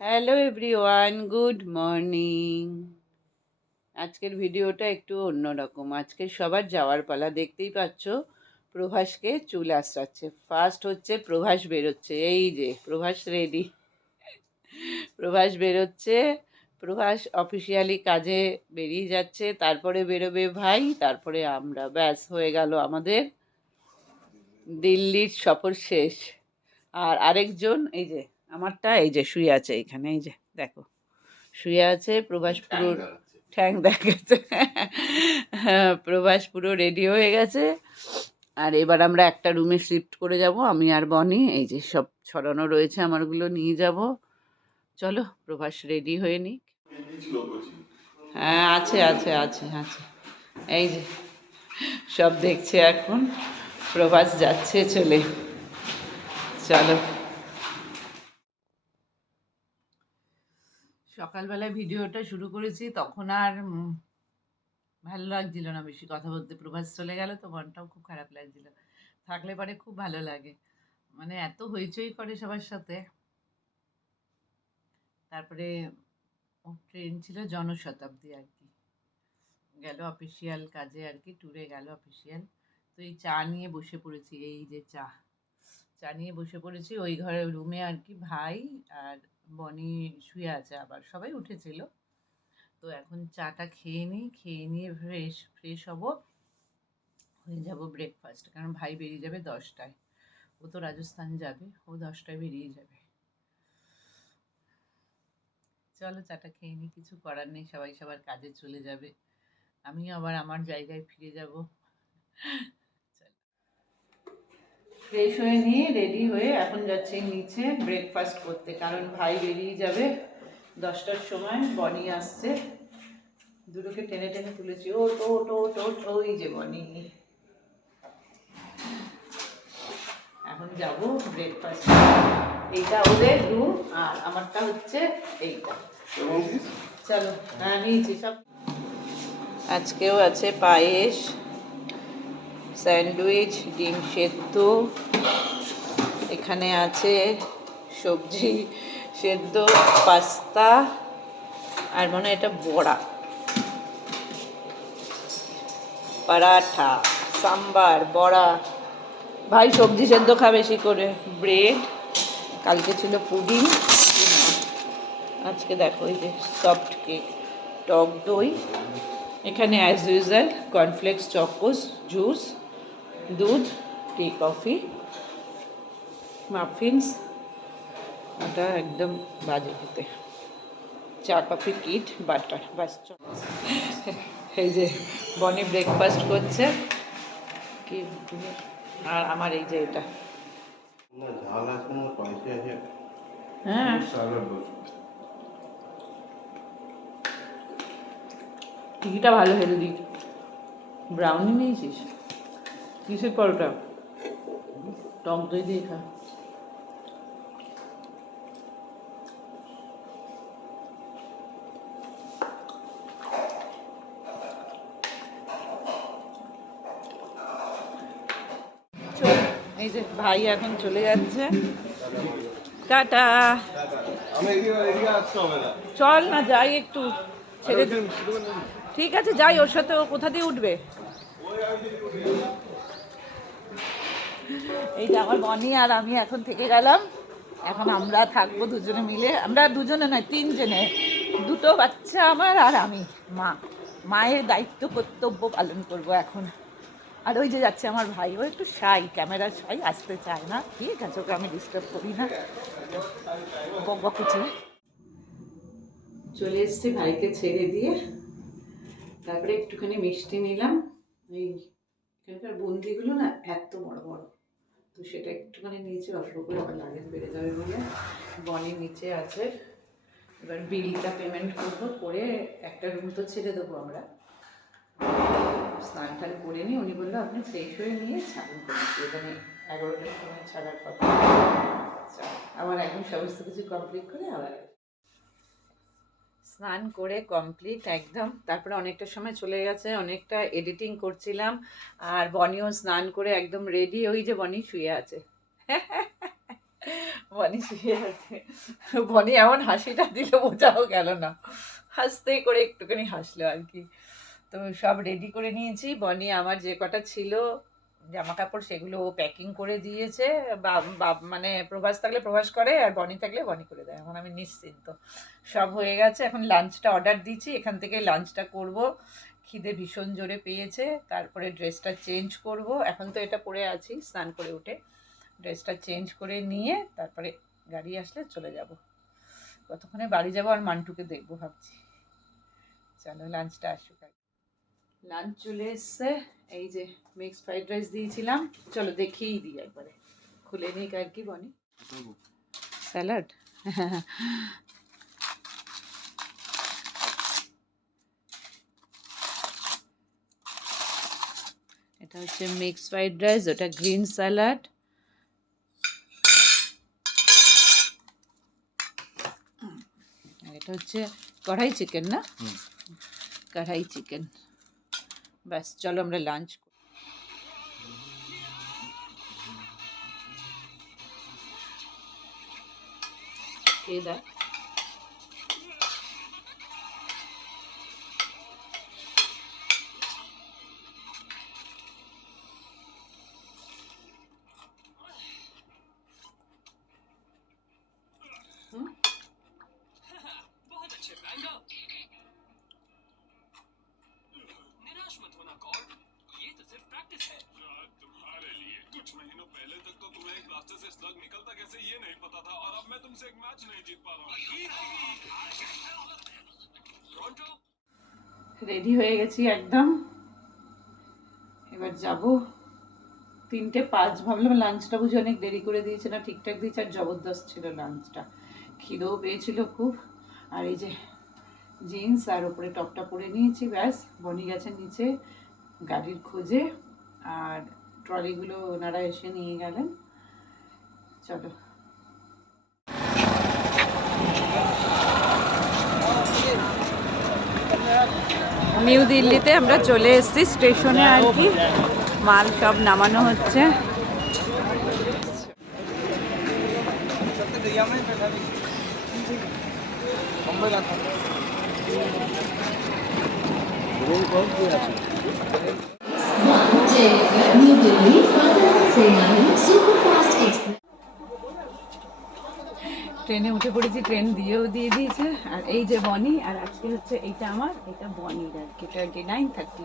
Hello everyone, good morning. আজকের ভিডিওটা একটু অন্যরকম। আজকে সবার যাওয়ার পালা, দেখতেই পাচ্ছ প্রভাসকে চুল আঁচড়াচ্ছে। ফার্স্ট হচ্ছে প্রভাস বেরোচ্ছে, এই যে প্রভাস রেডি। প্রভাস বেরোচ্ছে, প্রভাস অফিসিয়ালি কাজে বেরিয়ে যাচ্ছে, তারপরে বেরোবে ভাই, তারপরে আমরা। ব্যাস হয়ে গেল আমাদের দিল্লির সফর শেষ। আর আরেকজন এই যে আমারটা, এই যে শুয়ে আছে এখানে, এই যে দেখো শুয়ে আছে। প্রভাস পুরো ঠ্যাং দেখাচ্ছে। হ্যাঁ, প্রভাস পুরো রেডি হয়ে গেছে। আর এবার আমরা একটা রুমে শিফট করে যাব, আমি আর বনি। এই যে সব ছড়ানো রয়েছে, আমারগুলো নিয়ে যাব। চলো প্রভাস রেডি হয়ে নিক। হ্যাঁ, আছে আছে আছে আছে। এই যে সব দেখছে এখন। প্রভাস যাচ্ছে চলে। চলো। সকালবেলায় ভিডিওটা শুরু করেছি, তখন আর ভালো লাগছিল না বেশি কথা বলতে। প্রভাস চলে গেল তো মনটাও খুব খারাপ লাগছিল। থাকলে পরে খুব ভালো লাগে, মানে এত হইচই করে সবার সাথে। তারপরে ট্রেন ছিল জনশতাব্দী আর কি, গেল অফিসিয়াল কাজে আর কি, ট্যুরে গেল অফিসিয়াল। তো এই চা নিয়ে বসে পড়েছি, এই যে চা চা নিয়ে বসে পড়েছি ওই ঘরে রুমে আর কি। ভাই আর বনি শুয়ে আছে, আবার সবাই উঠেছিল। তো এখন চাটা খেয়ে নিই, খেয়ে নিয়ে ফ্রেশ ফ্রেশ হব, হয়ে যাব ব্রেকফাস্ট। কারণ ভাই বেরিয়ে যাবে 10টায়, ও তো রাজস্থান যাবে, ও 10টায় বেরিয়ে যাবে। চলো চাটা খেয়ে নিই, কিছু করার নেই, সবাই সবার কাজে চলে যাবে, আমিও আবার আমার জায়গায় ফিরে যাব। ফ্রেশ হয়ে নিয়ে রেডি হয়ে এখন যাচ্ছি নিচে ব্রেকফাস্ট করতে, কারণ ভাই বেরিয়ে যাবে 10টার সময়। বনি আসছে, দুটোকে টেনে টেনে তুলেছি। ও টো টো টো টো, ওই যে বনি। এখন যাব ব্রেকফাস্ট। এইটা ওদের রুম, আর আমারটা হচ্ছে এইটা। চলো। হ্যাঁ, নিয়েছি সব। আজকেও আছে পায়েস, স্যান্ডউইচ, ডিম সেদ্ধ, এখানে আছে সবজি সেদ্ধ, পাস্তা, আর মনে হয় এটা বড়া, পরাঠা, সাম্বার, বড়া। ভাই সবজি সেদ্ধ খা বেশি করে। ব্রেড, কালকে ছিল পুডিং, আজকে দেখো এই যে সফট কেক, টক দই, এখানে as usual cornflakes, Chocos, juice, দুধ, টি, কফি, মাফিনস। ওটা একদম বাজে খেতে। চা কফি কিট, বাটার, বাস। এই যে বনি ব্রেকফাস্ট করছে কি, আর আমার এই যে এটা। হ্যাঁ, টিকিটা ভালো, হেলদি। ব্রাউনি নিয়েছিস? কিসের পরোটা? টক দই দিয়ে খা। এই যে ভাই এখন চলে যাচ্ছে, টাটা। চল না যাই একটু, ছেড়ে। ঠিক আছে যাই, ওর সাথে। ও কোথা দিয়ে উঠবে? এই যে আমার বনি আর আমি এখন থেকে গেলাম। এখন আমরা থাকবো দুজনে মিলে, আমরা দুজনে নয় তিনজনে, দুটো বাচ্চা আমার আর আমি। মায়ের দায়িত্ব কর্তব্য পালন করব এখন। আর ওই যে যাচ্ছে আমার ভাই, ও একটু শাই, ক্যামেরা শাই, আসতে চায় না। ঠিক আছে, ওকে আমি ডিস্টার্ব করি না, বকুচি। চলে এসছি ভাইকে ছেড়ে দিয়ে, তারপরে একটুখানি মিষ্টি নিলাম। এই এখানকার বুন্দিগুলো না এত বড় বড়, তো সেটা একটুখানি নিচে অল্প করে, আবার লাগেজ বেড়ে যাবে বলে। বনি নিচে আছে, এবার বিলটা পেমেন্ট করবো, করে একটা রুম তো ছেড়ে দেবো আমরা। স্নান টান করে নিই, উনি বললো আপনি ফ্রেশ হয়ে নিয়ে ছাড়ুন, এখানে 11টার সময় ছাড়ার কথা। আবার এখন সমস্ত কিছু কমপ্লিট করে আবার স্নান করে কমপ্লিট একদম। তারপরে অনেকটা সময় চলে গেছে, অনেকটা এডিটিং করছিলাম। আর বনিও স্নান করে একদম রেডি, ওই যে বনি শুয়ে আছে। বনি শুয়ে আছে। বনি এমন হাসিটা দিল বোঝাও গেল না, হাসতেই করে একটুখানি হাসলো আর কি। তো সব রেডি করে নিয়েছি। বনি আমার যে কটা ছিল জামা কাপড় সেগুলো ও প্যাকিং করে দিয়েছে। মানে প্রভাস থাকলে প্রভাস করে, আর বনি থাকলে বনি করে দেয়। এখন আমি নিশ্চিন্ত, সব হয়ে গেছে। এখন লাঞ্চটা অর্ডার দিচ্ছি, এখান থেকে লাঞ্চটা করব। খিদে ভীষণ জোরে পেয়েছে। তারপরে ড্রেসটা চেঞ্জ করব। এখন তো এটা পরে আছি, স্নান করে উঠে ড্রেসটা চেঞ্জ করে নিয়ে তারপরে গাড়ি আসলে চলে যাব। কতক্ষণে বাড়ি যাব আর মান্টুকে দেখবো ভাবছি। চলো লাঞ্চটা আসুক। লাঞ্চ চলে এসছে। এই যে মিক্স ফ্রাইড রাইস দিয়েছিলাম, চলো দেখিয়েই দিই একবারে, খুলে নিই আর কি। বনি স্যালাড, এটা হচ্ছে মিক্স ফ্রাইড রাইস, ওটা গ্রিন স্যালাড। আর এটা হচ্ছে কড়াই চিকেন, না কড়াই চিকেন। ব্যাস চলো আমরা লাঞ্চ করি। খেয়ে দেখ। निराश मत होना गॉड, ये तो सिर्फ प्रैक्टिस है। तुम्हारे लिए कुछ महीनों पहले तक तो तुम्हें एक रास्ते से स्लग निकलता कैसे ये नहीं पता था, और अब मैं तुमसे एक मैच नहीं जीत पा रहा हूँ। রেডি হয়ে গেছি একদম, এবার যাব। 3:05 ভাবলাম লাঞ্চটা বুঝি অনেক দেরি করে দিয়েছে না, ঠিকঠাক দিয়েছে, আর জবরদস্ত ছিল লাঞ্চটা। খিদেও পেয়েছিল খুব। আর এই যে জিন্স আর ওপরে টপটা পরে নিয়েছি, ব্যাস। বনি গেছে নিচে গাড়ির খোঁজে, আর ট্রলিগুলো ওনারা এসে নিয়ে গেলেন। চলো। নিউ দিল্লিতে আমরা চলে এসেছি স্টেশনে আর কি, মাল সব নামানো হচ্ছে। ট্রেনে উঠে পড়েছি, ট্রেন দিয়ে দিয়েছে। আর এই যে বনি, আর আজকে হচ্ছে এইটা আমার, এটা বনির আর কি, 9:30।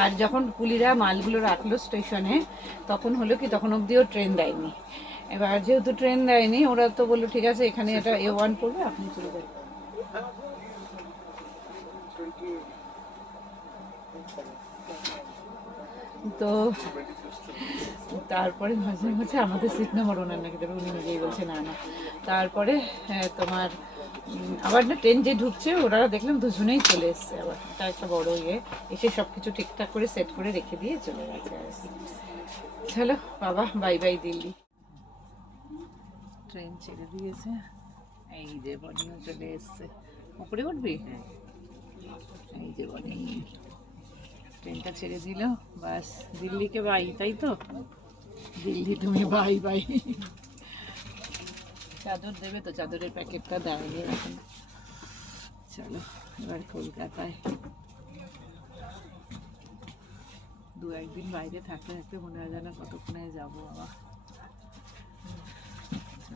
আর যখন কুলিরা মালগুলো রাখলো স্টেশনে তখন হলো কি, তখন অবধিও ট্রেন দেয়নি। এবার যেহেতু ট্রেন দেয়নি, ওরা তো বললো ঠিক আছে এখানে এটা A1 পড়বে, আপনি চলে যাবেন। তো তারপরে মাঝে মাঝে আমাদের সিট নাম্বার ওনার নাকি দেবে, উনি নিজেই বলছে না না। তারপরে তোমার আবার না ট্রেন যে ঢুকছে ওরা দেখলাম দুজনেই চলে এসছে। আবার এটা একটা বড় ইয়ে, এসে সব কিছু ঠিকঠাক করে সেট করে রেখে দিয়ে চলে গেছে আর কি। চলো বাবা, বাই বাই দিল্লি। ট্রেন ছেড়ে দিয়েছে, এই যে বনিও চলে এসছে। উপরে উঠবি? এই যে বনি, ট্রেনটা ছেড়ে দিল, বাস দিল্লিকে বাই, তাই তো? দিল্লি তুমি বাই বাই। চাদর দেবে তো, চাদরের প্যাকেটটা দেয়নি এখন। চলো এবার কলকাতায়। 2-1 দিন বাইরে থাকতে থাকতে মনে হয় যেন কতক্ষণে যাবো আবার।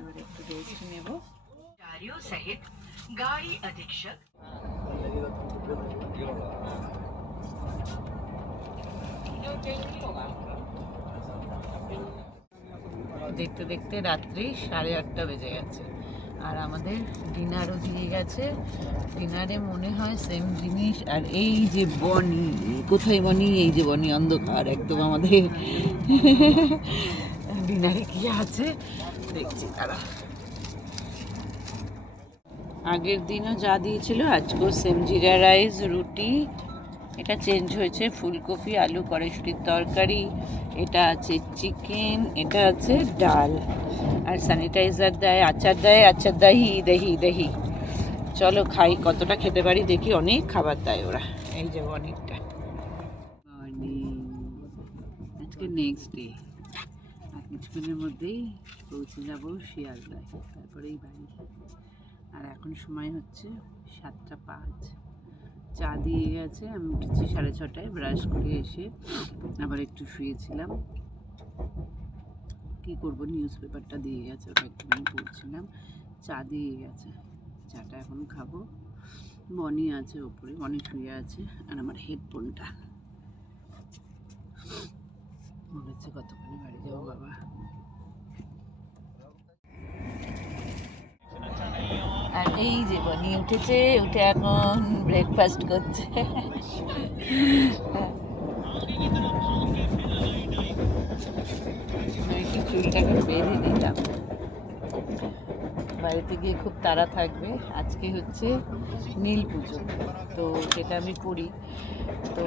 এবার একটু রেস্ট নেবো। সহিত গাড়ি অধীক্ষক দেখতে দেখতে রাত্রি 8:30 বেজে গেছে, আর আমাদের ডিনারও দিয়ে গেছে। ডিনারে মনে হয় সেম জিনিস। আর এই যে বনি, কোথায় বনি? এই যে বনি, অন্ধকার একদম আমাদের। ডিনারে কি আছে দেখছি তারা। আগের দিনও যা দিয়েছিল আজকেও সেম, জিরা রাইস, রুটি। এটা চেঞ্জ হয়েছে, ফুলকপি আলু কড়াইশুটির তরকারি, এটা আছে চিকেন, এটা আছে ডাল, আর স্যানিটাইজার দেয়, আচার দেয়, আচার দহি দহি দহি। চলো খাই, কতটা খেতে পারি দেখি। অনেক খাবার দেয় ওরা। এই যে অনেকটা। আজকে নেক্সট ডে, আর কিছুক্ষণের মধ্যেই পৌঁছে যাব শিয়ালদায়, তারপরেই বাড়ি। আর এখন সময় হচ্ছে 7:05। চা দিয়ে গেছে, আমি উঠেছি 6:30টায়, ব্রাশ করে এসে আবার একটু শুয়েছিলাম। কি করব, নিউজ পেপারটা দিয়ে গেছে, ওটা একটুখানি পড়ছিলাম। চা দিয়ে গেছে, চাটা এখন খাবো। মনি আছে ওপরে, মনি শুয়ে আছে, আর আমার হেডফোনটা মনে হচ্ছে কতক্ষণে বাড়ি যাবো বাবা। আর এই যে বনি উঠেছে, উঠে এখন ব্রেকফাস্ট করছে। একটু চুলটাকে বেঁধে দিলাম, বাড়িতে গিয়ে খুব তাড়া থাকবে। আজকে হচ্ছে নীল পুজো, তো সেটা আমি করি, তো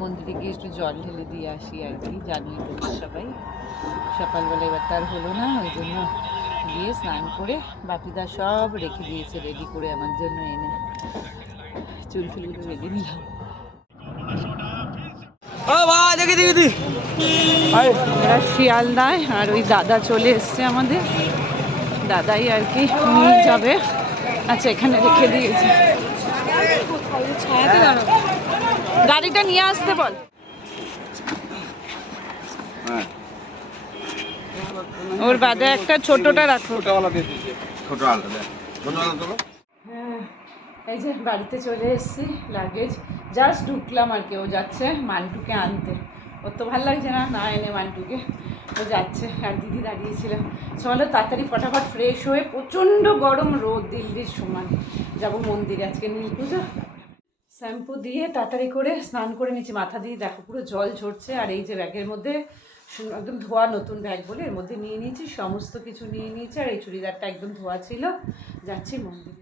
মন্দিরে গিয়ে একটু জল ঢেলে দিয়ে আসি আর কি। জানোই তোমরা সবাই, সকালবেলা এবার তার হলো না, ওই জন্য গিয়ে স্নান করে বাপিদা সব রেখে দিয়েছে রেডি করে আমার জন্য এনে। চুল ফুলগুলো বেঁধে নিলাম। এরা শিয়ালদায়, আর ওই দাদা চলে এসছে আমাদের, দাদাই আর কি নিয়ে যাবে। আচ্ছা, এখানে রেখে দিয়েছে, গাড়িটা নিয়ে আসতে বল। ওর বাদে একটা ছোটটা রাখো। হ্যাঁ, এই যে বাড়িতে চলে এসেছি, লাগেজ জাস্ট ঢুকলাম আর কি। ও যাচ্ছে মান্টুকে আনতে, ওর তো ভালো লাগছে না না এনে মান্টুকে, ও যাচ্ছে। আর দিদি দাঁড়িয়েছিলাম, চলো তাড়াতাড়ি ফটাফট ফ্রেশ হয়ে, প্রচণ্ড গরম রোদ, দিল্লির সমান, যাবো মন্দিরে, আজকে নীল পুজো। শ্যাম্পু দিয়ে তাড়াতাড়ি করে স্নান করে নিচ্ছি, মাথা দিয়ে দেখো পুরো জল ঝরছে। আর এই যে ব্যাগের মধ্যে একদম ধোয়া, নতুন ব্যাগ বলে এর মধ্যে নিয়ে নিয়েছি, সমস্ত কিছু নিয়ে নিয়েছি। আর এই চুড়িদারটা একদম ধোয়া ছিল। যাচ্ছি মন্দিরে।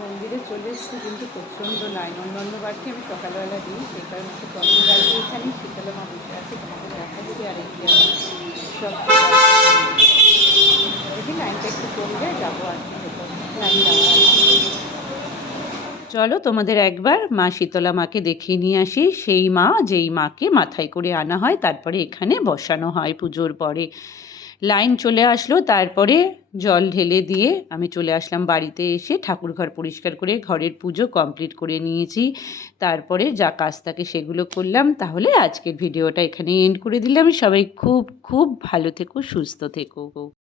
মন্দিরে চলে এসেছি, কিন্তু প্রচণ্ড লাইন। অন্যান্য বাড়িতে আমি সকালবেলা দিই, সেই কারণে একটু প্রথম গাড়িতে এখানে শীতলা মা বসে আছে, তোমাকে দেখা যাবে। আর এই সব দেখি লাইনটা একটু কমবে, যাবো আর কি, লাইন যাওয়া। চলো তোমাদের একবার মা শীতলা মাকে দেখিয়ে নিয়ে আসি, সেই মা যেই মাকে মাথায় করে আনা হয়, তারপরে এখানে বসানো হয় পুজোর পরে। লাইন চলে আসলো, তারপরে জল ঢেলে দিয়ে আমি চলে আসলাম বাড়িতে। এসে ঠাকুরঘর পরিষ্কার করে ঘরের পুজো কমপ্লিট করে নিয়েছি, তারপরে যা কাজ থাকে সেগুলো করলাম। তাহলে আজকের ভিডিওটা এখানে এন্ড করে দিলাম। সবাই খুব খুব ভালো থেকো, সুস্থ থেকো।